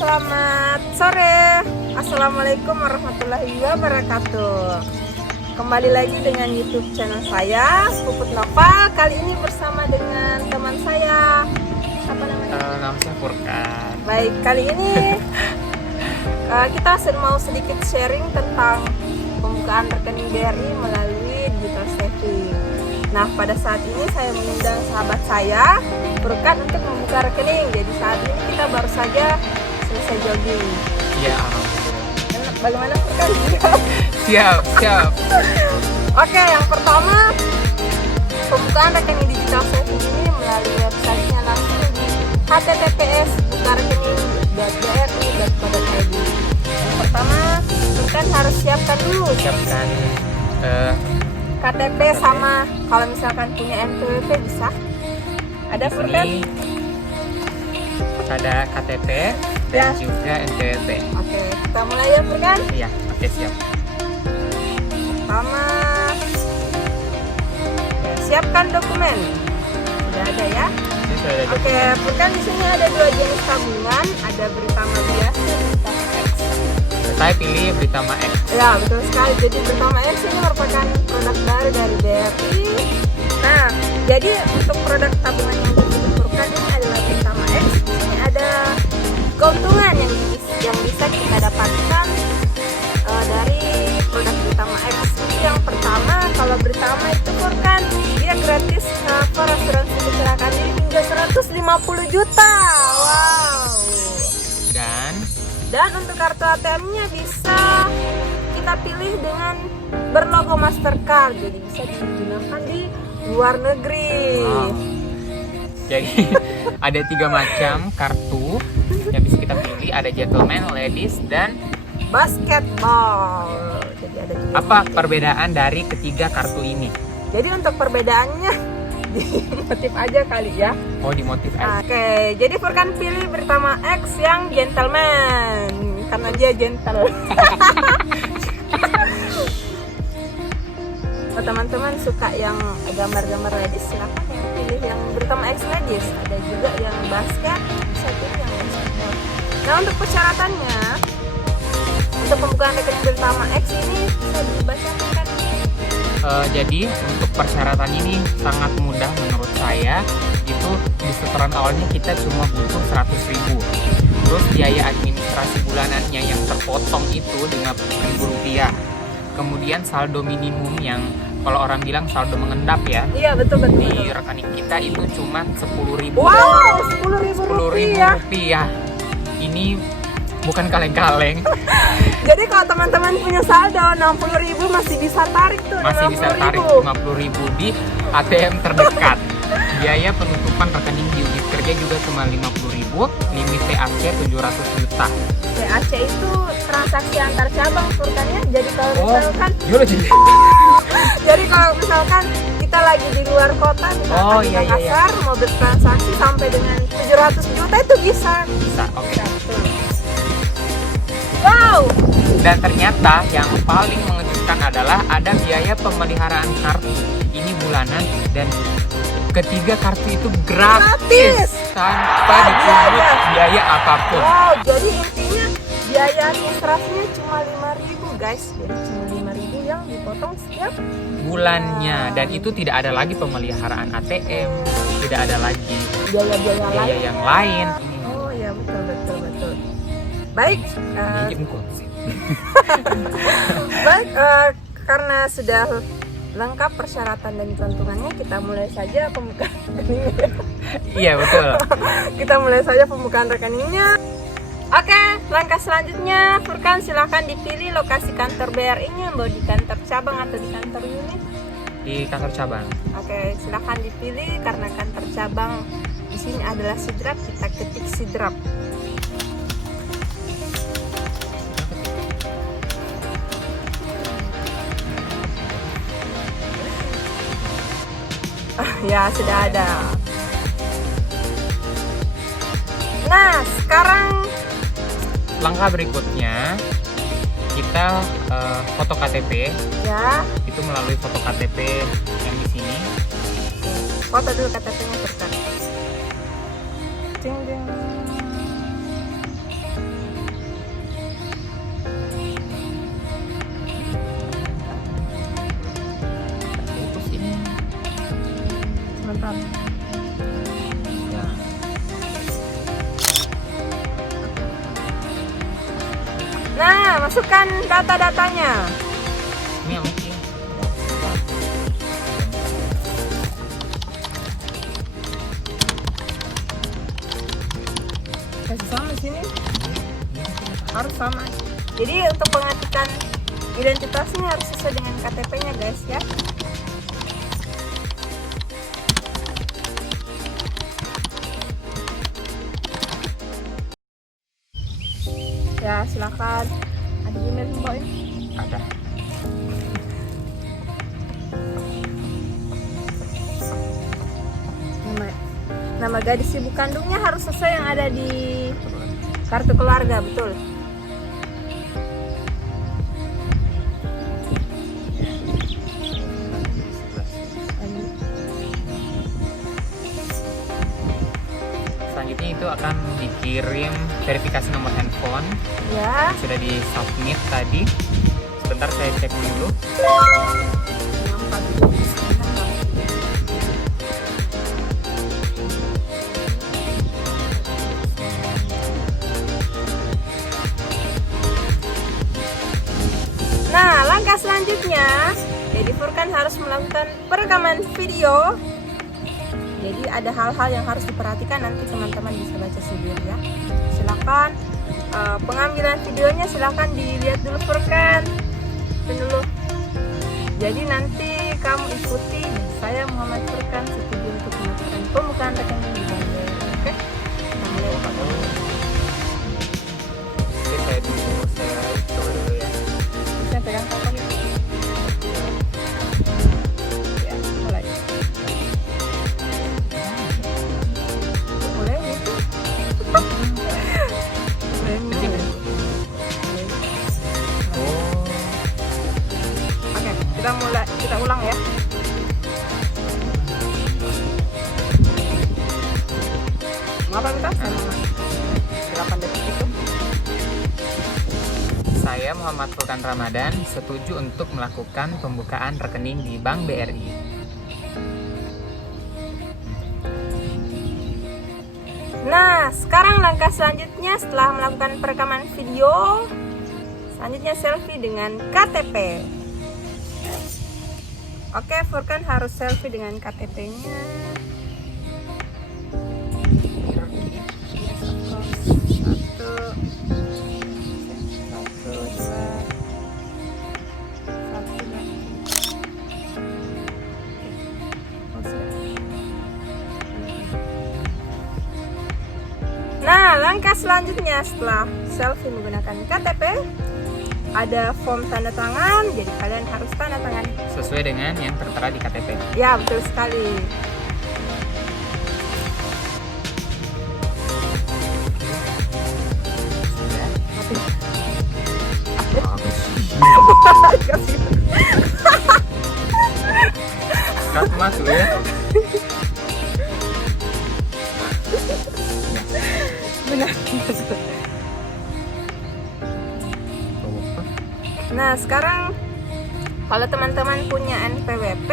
selamat sore. Assalamualaikum warahmatullahi wabarakatuh. Kembali lagi dengan YouTube channel saya, Puput Noval. Kali ini bersama dengan teman saya. Apa namanya? Nama saya Furkan. Baik, kali ini kita mau sedikit sharing tentang pembukaan rekening BRI melalui digital saving. Nah, pada saat ini saya mengundang sahabat saya, Furkan, untuk membuka rekening. Jadi saat ini kita baru saja selesai jogging. Iya. Bagaimana Furkan? Siap. Oke, yang pertama, pembukaan rekening digital saving ini melalui websitenya langsung di https://bri.bri.co.id. Yang pertama, Furkan harus siapkan dulu. Siapkan KTP sama kalau misalkan punya NPWP bisa. Ada Furkan? ini ada KTP dan juga NPWP. Oke, kita mulai ya Furkan. Iya, oke siap. Pertama, siapkan dokumen. Sudah ada ya? Ini sudah ada Oke, Furkan di sini ada dua jenis tabungan, ada Britama biasa dan Britama X. Saya pilih Britama X. Ya, betul sekali. Jadi Britama X ini merupakan produk baru dari BRI. Nah, jadi untuk produk tabungan yang dipilih Furkan ini adalah Britama X. Di sini ada keuntungan yang bisa kita dapatkan dari produk Britama X. Yang pertama, kalau Britama itu Furkan, dia gratis cover asuransi kecelakaan ini hingga 150 juta. Wow. Dan untuk kartu ATM-nya bisa kita pilih dengan berlogo Mastercard, jadi bisa digunakan di luar negeri. Wow. Jadi ada 3 macam kartu yang bisa kita pilih. Ada gentleman, ladies, dan Basketball. Jadi ada juga apa perbedaan dari ketiga kartu ini? Jadi untuk perbedaannya di motif aja kali ya. Oh, di motif aja. Oke, jadi Furkan pilih Britama X yang gentleman karena dia gentle. Oh, teman-teman suka yang gambar-gambar ladies, silahkan yang pilih yang Britama X ladies. Ada juga yang basket, bisa pilih yang basketball. Nah, untuk persyaratannya, untuk pembukaan rekening Britama X ini bisa dibacakan kan? Jadi untuk persyaratan ini sangat mudah menurut saya. Itu di setoran awalnya kita cuma butuh 100.000. Terus biaya administrasi bulanannya yang terpotong itu Rp50.000. Kemudian saldo minimum yang kalau orang bilang saldo mengendap ya. Iya, betul. Di rekening kita itu cuma 10.000. Wow, 10.000 rupiah. Rupiah. Ini bukan kaleng-kaleng. Jadi kalau teman-teman punya saldo 60.000 masih bisa tarik tuh. Masih bisa tarik 50.000 di ATM terdekat. Biaya penutupan rekening di unit kerja juga cuma 50.000. Limit TAC 700 juta. TAC itu transaksi antar cabang Furkannya. Jadi kalau misalkan jadi kalau misalkan kita lagi di luar kota, misalkan di Makassar, mau bertransaksi sampai dengan 700 juta itu bisa. Oke. Wow. Dan ternyata yang paling mengejutkan adalah ada biaya pemeliharaan kartu ini bulanan, dan ketiga kartu itu gratis tanpa dipungut biaya apapun. Wow, jadi intinya biaya administrasinya cuma 5.000 guys. Jadi cuma 5.000 yang dipotong setiap bulannya, dan itu tidak ada lagi pemeliharaan ATM, tidak ada lagi biaya yang lain. Oh iya, betul. Baik, baik, karena sudah lengkap persyaratan dan keuntungannya, kita mulai saja pembukaan rekeningnya. Iya, betul. Kita mulai saja pembukaan rekeningnya. Oke, langkah selanjutnya Furkan silahkan dipilih lokasi kantor BRI-nya, mau di kantor cabang atau di kantor unit. Di kantor cabang. Oke, silahkan dipilih karena kantor cabang di sini adalah Sidrap, kita ketik Sidrap. Ya, sudah ada. Nah, sekarang langkah berikutnya kita foto KTP. ya, Itu melalui foto KTP yang di sini. foto dulu KTP-nya Furkan. Ding ding. Nah, masukkan data-datanya. Ini yang mungkin. Kasih sama di sini. Harus sama. Jadi untuk pengecekan identitasnya harus sesuai dengan KTP-nya guys ya. Ya silakan. Ada email Mbak ini? Ada. Nama gadis ibu kandungnya harus sesuai yang ada di kartu keluarga, betul. Selanjutnya itu akan dikirim verifikasi nomor handphone. Ya. Sudah di submit tadi. Sebentar saya cek dulu. Nah, langkah selanjutnya, jadi Furkan harus melakukan perekaman video. Jadi ada hal-hal yang harus diperhatikan, nanti teman-teman bisa baca sendiri ya. Silakan pengambilan videonya silakan dilihat dulu Furkan. Dulu. Jadi nanti kamu ikuti. Saya Muhammad Furkan setuju untuk melakukan pembukaan rekening di Bank BRI. Oke? Kita mulai dulu. Oke, saya coba dulu ya. Saya pegang kotak. Ya, mulai. Mulai itu. Oh, Oke, kita ulang ya. Ngapa kita? 8 detik itu. saya Muhammad Furkan Ramadan setuju untuk melakukan pembukaan rekening di Bank BRI. Nah, sekarang langkah selanjutnya setelah melakukan perekaman video, selanjutnya selfie dengan KTP. Oke, Furkan harus selfie dengan KTP-nya. Nah, langkah selanjutnya setelah selfie menggunakan KTP, ada form tanda tangan, jadi kalian harus tanda tangan Sesuai dengan yang tertera di KTP. ya, betul sekali. Cut masuk ya. Benar. Nah, sekarang kalau teman-teman punya NPWP,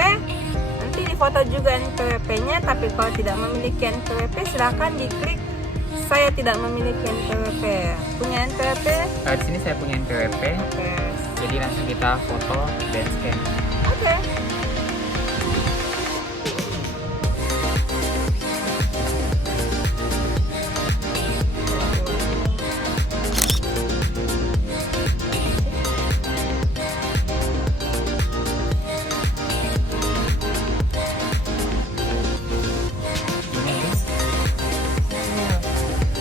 nanti difoto juga NPWP-nya, tapi kalau tidak memiliki NPWP, silahkan diklik saya tidak memiliki NPWP. Punya NPWP? Di sini saya punya NPWP, Oke. jadi langsung kita foto dan scan. Oke.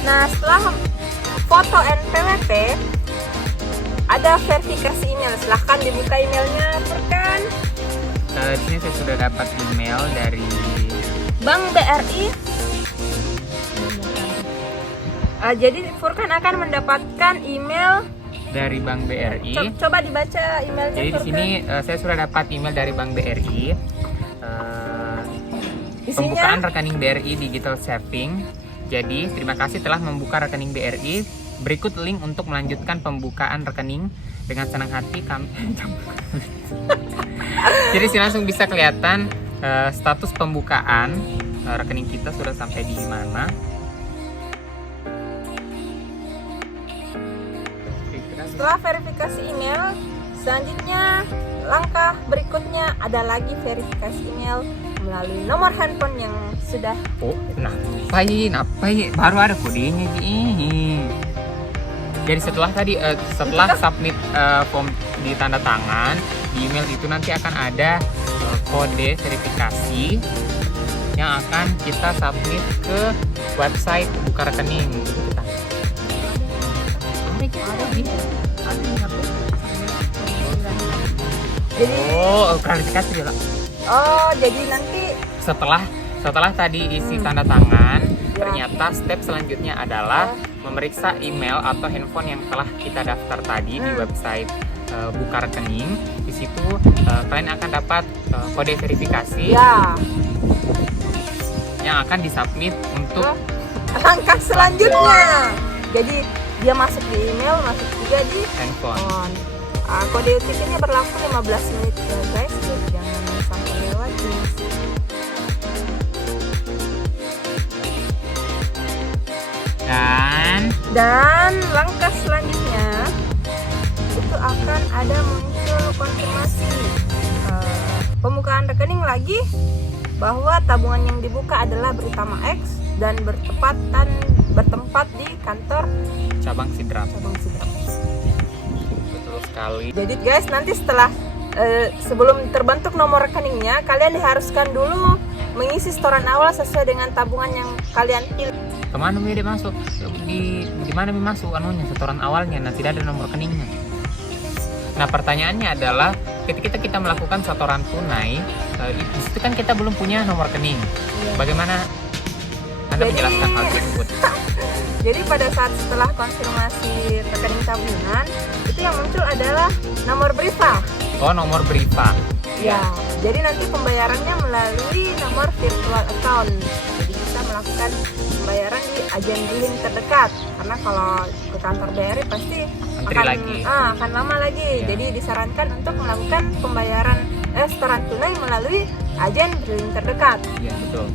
Nah, setelah foto NPWP, ada verifikasi email. Silahkan dibuka emailnya, Furkan. Di sini saya sudah dapat email dari Bank BRI. Jadi Furkan akan mendapatkan email. Bank BRI. Coba dibaca emailnya. Jadi di Furkan. sini saya sudah dapat email dari Bank BRI. Isinya? Pembukaan rekening BRI Digital Saving. Jadi terima kasih telah membuka rekening BRI. Berikut link untuk melanjutkan pembukaan rekening. Dengan senang hati kami. Jadi sini langsung bisa kelihatan status pembukaan rekening kita sudah sampai di mana. setelah verifikasi email, selanjutnya langkah berikutnya ada lagi verifikasi email melalui nomor handphone yang sudah. Oh, ngapain? Baru ada kodenya ini. Jadi setelah submit form di tanda tangan, di email itu nanti akan ada kode verifikasi yang akan kita submit ke website buka rekening. Jadi, klarifikasi ya. oh, jadi nanti Setelah tadi isi tanda tangan, ternyata step selanjutnya adalah memeriksa email atau handphone yang telah kita daftar tadi di website buka rekening. Di situ kalian akan dapat kode verifikasi yang akan disubmit untuk langkah selanjutnya. Jadi dia masuk di email, masuk juga di handphone. Kode OTP-nya berlaku 15 menit ya guys, jadi jangan sampai lewat. Dan langkah selanjutnya itu akan ada muncul konfirmasi pembukaan rekening lagi bahwa tabungan yang dibuka adalah Britama X dan bertempat di kantor cabang Sidrap. Sidrap. Betul sekali. Jadi guys, nanti setelah sebelum terbentuk nomor rekeningnya, kalian diharuskan dulu mengisi setoran awal sesuai dengan tabungan yang kalian pilih. Kemana dia masuk? Di mana masuk anunya setoran awalnya? Nah, tidak ada nomor rekeningnya. Nah, pertanyaannya adalah ketika kita melakukan setoran tunai, itu kan kita belum punya nomor rekening. Bagaimana Anda menjelaskan hal tersebut? Jadi pada saat setelah konfirmasi rekening tabungan, itu yang muncul adalah nomor BRIFA. Oh, nomor BRIFA. Ya, jadi nanti pembayarannya melalui nomor virtual account. Jadi kita melakukan pembayaran di agen billing terdekat. Karena kalau ke kantor BRI pasti akan lama lagi. Jadi disarankan untuk melakukan pembayaran setoran tunai melalui agen billing terdekat. Iya, betul.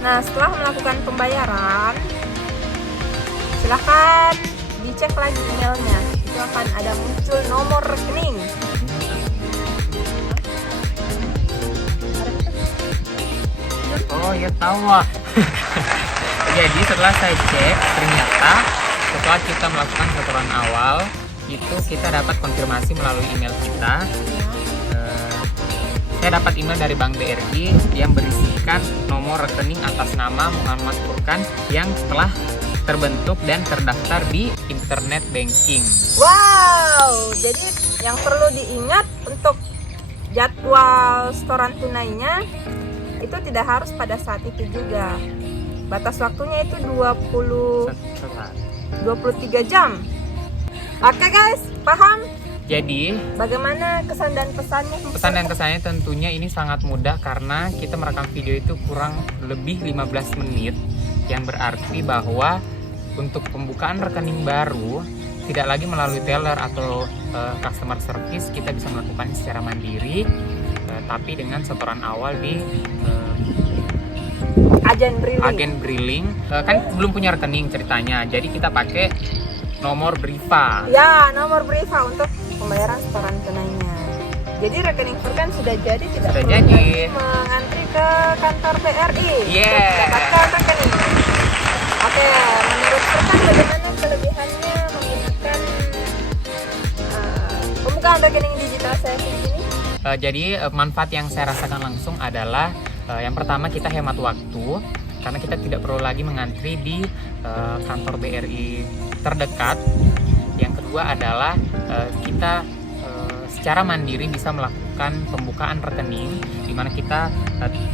Nah, setelah melakukan pembayaran, silahkan dicek lagi emailnya. Itu akan ada muncul nomor rekening. Oh ya, tahu. Jadi setelah saya cek, ternyata setelah kita melakukan setoran awal, itu kita dapat konfirmasi melalui email kita. Saya dapat email dari Bank BRI yang berisikan nomor rekening atas nama Muhammad Furkan yang telah terbentuk dan terdaftar di internet banking. Wow, jadi yang perlu diingat untuk jadwal setoran tunainya itu tidak harus pada saat itu juga. Batas waktunya itu 23 jam. Oke guys, paham? Jadi bagaimana kesan dan pesannya? Pesan dan kesannya tentunya ini sangat mudah karena kita merekam video itu kurang lebih 15 menit, yang berarti bahwa untuk pembukaan rekening baru tidak lagi melalui teller atau customer service, kita bisa melakukannya secara mandiri, tapi dengan setoran awal di agen Briling. Kan belum punya rekening ceritanya, jadi kita pakai nomor BRIFA. Ya, nomor BRIFA untuk pembayaran setoran tunainya. Jadi rekening Furkan sudah jadi, tidak perlu lagi mengantri ke kantor BRI untuk mendapatkan rekening. Oke, menurut Furkan bagaimana kelebihannya menggunakan pembukaan rekening digital saving ini? Jadi manfaat yang saya rasakan langsung adalah yang pertama, kita hemat waktu karena kita tidak perlu lagi mengantri di kantor BRI terdekat. Yang kedua adalah kita secara mandiri bisa melakukan pembukaan rekening, di mana kita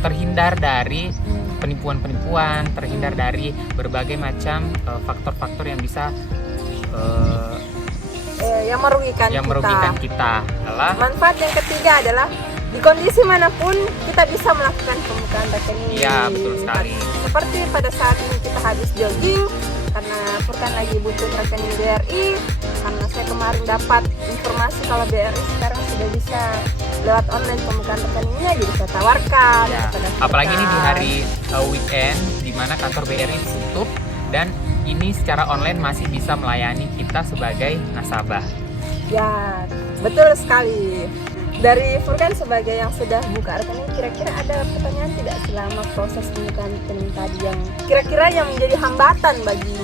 terhindar dari penipuan-penipuan, terhindar dari berbagai macam faktor-faktor yang bisa yang merugikan kita. Manfaat yang ketiga adalah di kondisi manapun kita bisa melakukan pembukaan rekening. Iya, betul sekali. Seperti pada saat ini kita habis jogging karena Furkan lagi butuh rekening BRI, karena saya kemarin dapat informasi kalau BRI sekarang sudah bisa lewat online pembukaan rekeningnya, jadi saya tawarkan Ya, kepada apalagi ini di Furkan. hari weekend di mana kantor BRI tutup dan ini secara online masih bisa melayani kita sebagai nasabah. Ya, betul sekali. Dari Furkan sebagai yang sudah buka rekening, kira-kira ada pertanyaan tidak selama proses pembukaan rekening tadi yang kira-kira yang menjadi hambatan bagi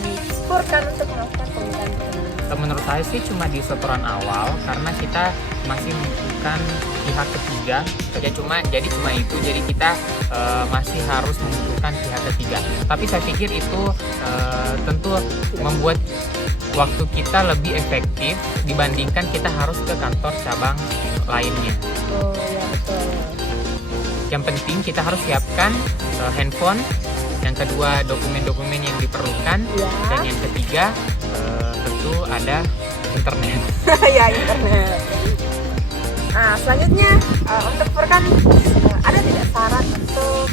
Furkan untuk melakukan pembukaan rekening? Menurut saya sih cuma di setoran awal karena kita masih membutuhkan pihak ketiga. Jadi cuma itu. Jadi kita masih harus membutuhkan pihak ketiga. Tapi saya pikir itu tentu membuat waktu kita lebih efektif dibandingkan kita harus ke kantor cabang lainnya. Oh ya, betul. Yang penting kita harus siapkan handphone, yang kedua dokumen-dokumen yang diperlukan, Ya. dan yang ketiga tentu ada internet. Ya, internet. Nah, selanjutnya untuk Furkan ada tidak saran untuk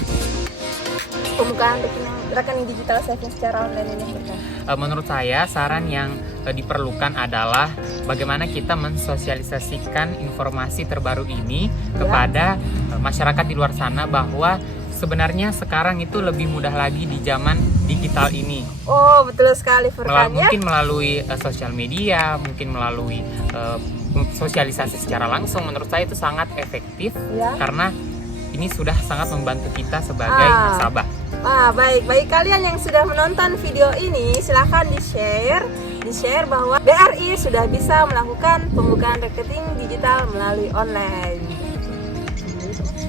pembukaan rekening digital saving secara online ini, Furkan? Menurut saya saran yang diperlukan adalah bagaimana kita mensosialisasikan informasi terbaru ini kepada masyarakat di luar sana bahwa sebenarnya sekarang itu lebih mudah lagi di zaman digital ini. Oh, betul sekali Furkan ya. Mungkin melalui sosial media, mungkin melalui sosialisasi secara langsung. Menurut saya itu sangat efektif Ya. karena ini sudah sangat membantu kita sebagai nasabah. Wah, baik. Bagi kalian yang sudah menonton video ini, silahkan di-share bahwa BRI sudah bisa melakukan pembukaan rekening digital melalui online.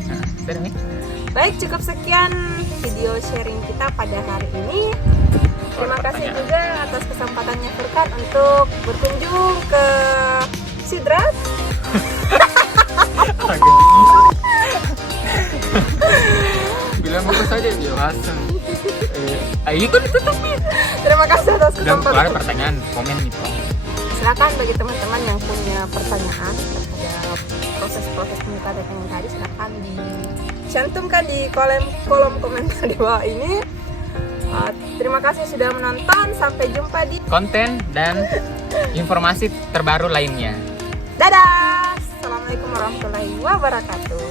Nah, sudah nih. Baik, cukup sekian video sharing kita pada hari ini. Terima kasih juga atas kesempatannya Furkan untuk berkunjung ke Sidrat. Bilang bagus saja dia langsung. Ayo kan ditutupin. Terima kasih atas Dan keluar kesempatan. pertanyaan komen gitu. Silakan bagi teman-teman yang punya pertanyaan terhadap proses-proses pembukaan rekening tadi, silakan dicantumkan di kolom komentar di bawah ini. Terima kasih sudah menonton. Sampai jumpa di Konten dan informasi terbaru lainnya. dadah. Assalamualaikum warahmatullahi wabarakatuh.